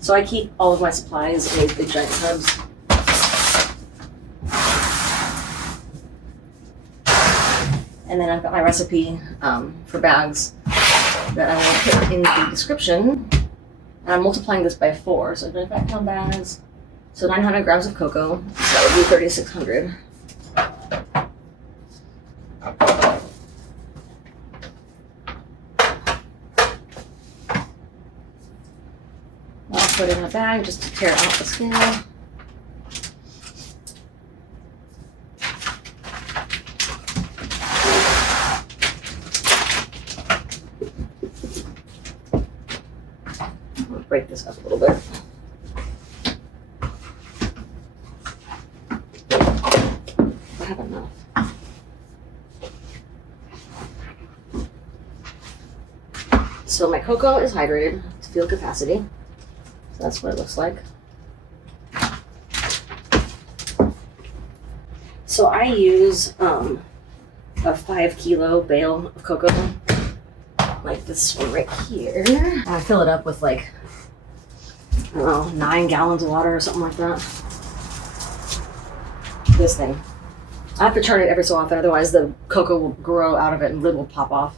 So I keep all of my supplies in these big giant tubs. And then I've got my recipe for bags that I will put in the description. And I'm multiplying this by 4, so 25-pound bags. So 900 grams of cocoa, so that would be 3,600. I'll put it in a bag just to tear out the scale. Break this up a little bit. I have enough. So my cocoa is hydrated to field capacity. So that's what it looks like. So I use a 5-kilo bale of cocoa, like this one right here. And I fill it up with like, I don't know, 9 gallons of water or something like that. This thing. I have to turn it every so often, otherwise the cocoa will grow out of it and the lid will pop off.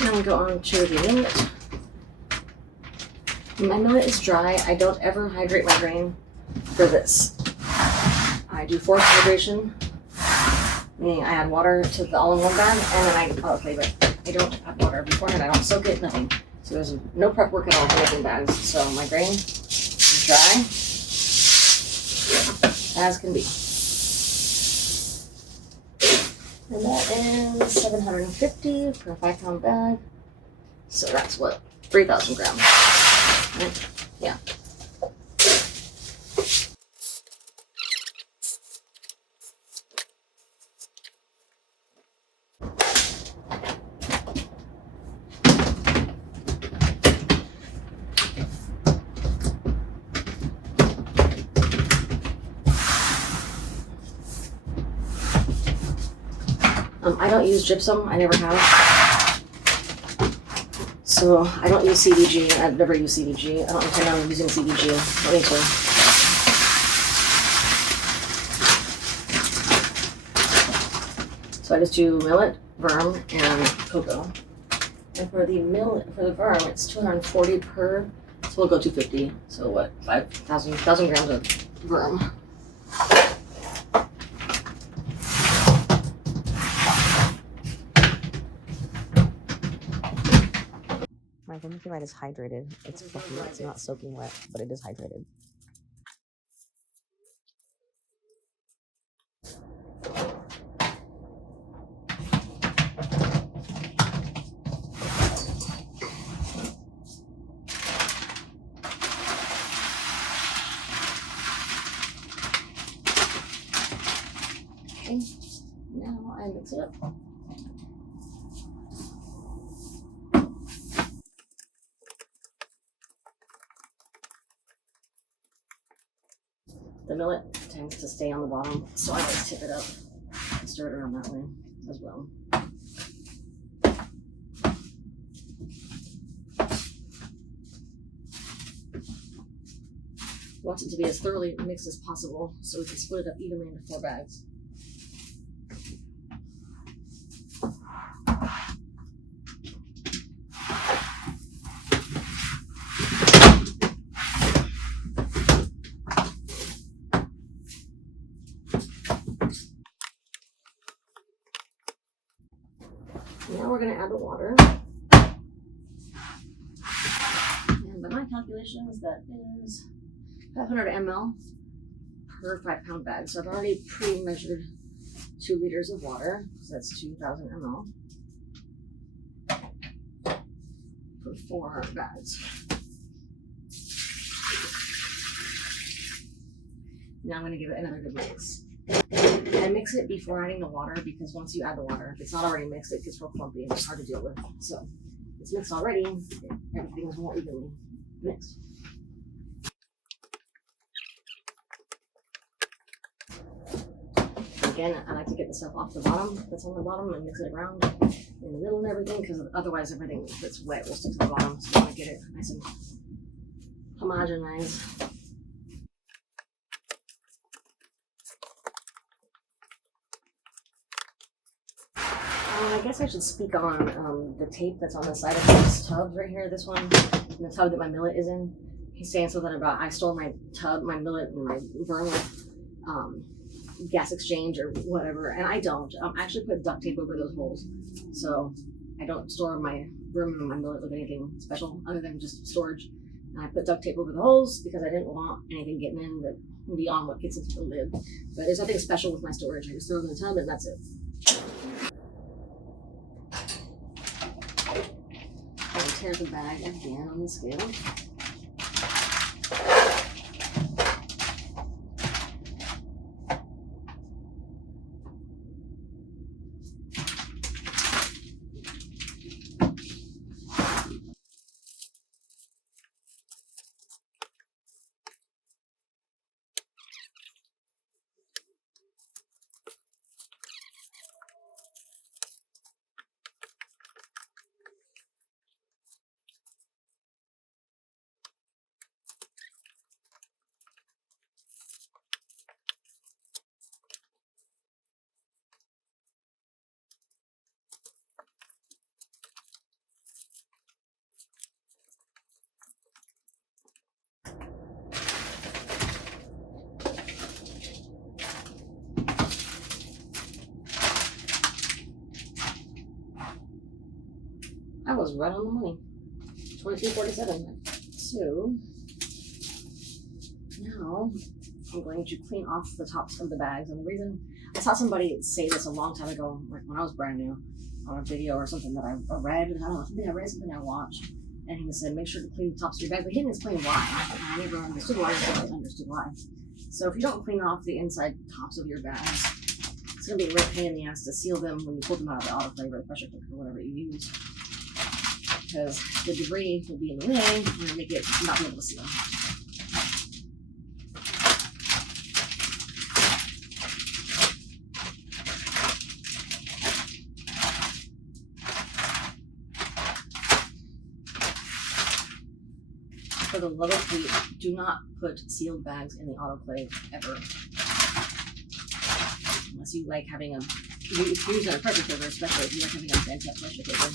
Now we go on to the millet. When my millet is dry, I don't ever hydrate my grain for this. I do forced hydration, meaning I add water to the all-in-one bag, and then but I don't add water beforehand. I don't soak it, nothing. So there's no prep work at all for making bags. So my grain is dry as can be. And that is 750 per 5-pound bag. So that's what, 3,000 grams. Right? Yeah. I don't use gypsum, I never have. So I don't use CBG, I've never used CBG. I don't intend on using CBG, I need to. So I just do millet, verm, and cocoa. And for the millet, for the verm, it's 240 per, so we'll go 250. So what, 1,000 grams of verm. My vermiculite is hydrated. It's fluffy. It's not soaking wet, but it is hydrated. Okay, now I mix it up. The millet tends to stay on the bottom, so I just tip it up and stir it around that way as well. Want it to be as thoroughly mixed as possible so we can split it up evenly into 4 bags. Now we're going to add the water. And by my calculations, that is 500 ml per 5-pound bag. So I've already pre-measured 2 liters of water, so that's 2,000 ml for 4 bags. Now I'm going to give it another good mix. I mix it before adding the water because once you add the water, if it's not already mixed, it gets real clumpy and it's hard to deal with. So it's mixed already, everything is more evenly mixed. Again, I like to get the stuff off the bottom that's on the bottom and mix it around in the middle and everything, because otherwise everything that's wet will stick to the bottom. So I want to get it nice and homogenized. I guess I should speak on the tape that's on the side of this tub right here. This one, the tub that my millet is in. He's saying something about I store my tub, my millet, and my verm gas exchange or whatever, and I don't. I actually put duct tape over those holes, so I don't store my verm and my millet with anything special other than just storage. And I put duct tape over the holes because I didn't want anything getting in that beyond what gets into the lid. But there's nothing special with my storage. I just throw it in the tub and that's it. I will tear the bag again on the scale. I was right on the money. 22.47. So now I'm going to clean off the tops of the bags. And the reason I saw somebody say this a long time ago, like when I was brand new, on a video or something that I read. I don't know, something I read, something I watched. And he said, make sure to clean the tops of your bags. But he didn't explain why. I never understood why. I understood why. So if you don't clean off the inside tops of your bags, it's going to be a real pain in the ass to seal them when you pull them out of the autoclave or the pressure cooker or whatever you use. Because the debris will be in the way and make it not be able to seal. For the love of Pete, do not put sealed bags in the autoclave ever. Unless you like having a, if you use a pressure cooker, especially if you like having a bent up pressure cooker.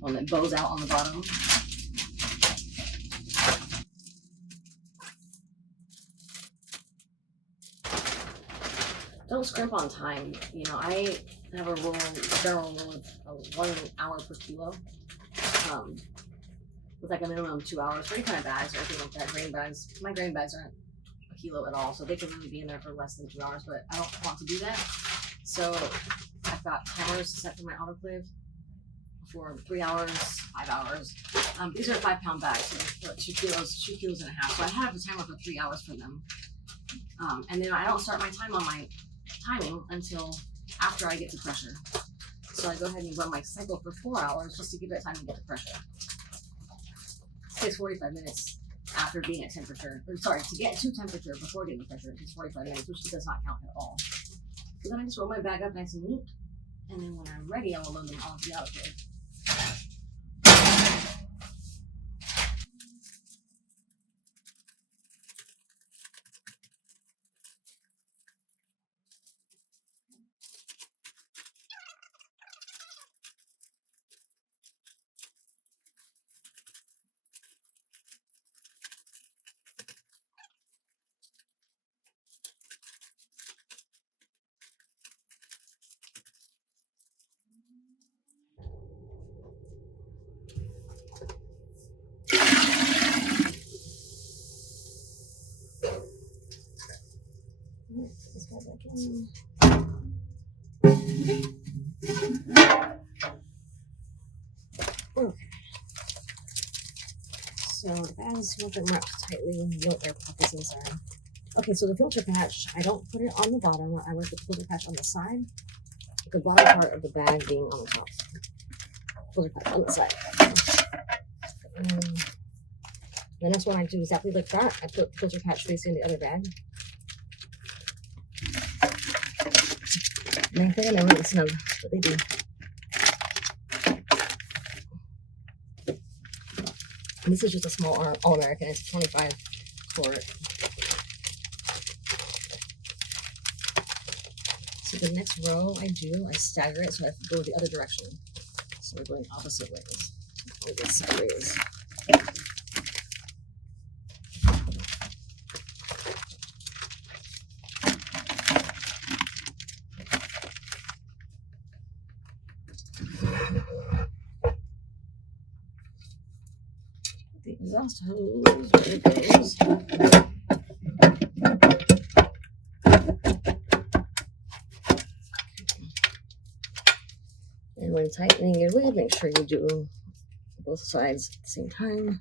One that bows out on the bottom. Don't scrimp on time. You know, I have a general rule of 1 hour per kilo. With like a minimum of 2 hours for any kind of bags or anything like that. Grain bags. My grain bags aren't a kilo at all, so they can really be in there for less than 2 hours, but I don't want to do that. So I've got timers set for my autoclave for 3 hours, 5 hours. These are 5-pound bags, so 2 kilos and a half. So I have a timer for 3 hours for them. And then I don't start my time on my timing until after I get to pressure. So I go ahead and run my cycle for 4 hours just to give it time to get to pressure. It takes 45 minutes after being at temperature, or sorry, to get to temperature before getting to pressure. It takes 45 minutes, which does not count at all. So then I just roll my bag up nice and neat, and then when I'm ready, I will load them all into the autoclave. This guy back in. Okay. So the bags have been wrapped tightly, no air pockets inside. Okay, so the filter patch, I don't put it on the bottom. I want the filter patch on the side. The bottom part of the bag being on the top. Filter patch on the side. The next one I do exactly like that. I put filter patch facing the other bag. And I think I know what it's what they do. And this is just a small All-American. It's 25 for it. So the next row I stagger it so I have to go the other direction. So we're going opposite ways. Or this sideways. The exhaust hose, there it goes. And when tightening your lid, make sure you do both sides at the same time.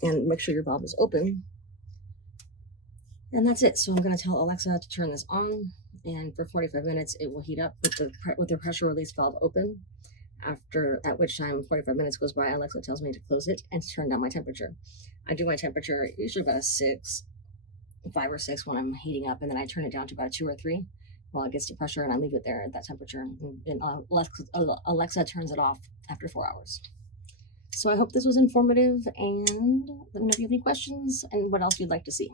And make sure your valve is open. And that's it. So I'm going to tell Alexa to turn this on, and for 45 minutes it will heat up with the pressure release valve open. After at which time 45 minutes goes by, Alexa tells me to close it and to turn down my temperature. I do my temperature usually about a 5 or 6 when I'm heating up, and then I turn it down to about a 2 or 3 while it gets to pressure, and I leave it there at that temperature. And Alexa turns it off after 4 hours. So I hope this was informative, and let me know if you have any questions and what else you'd like to see.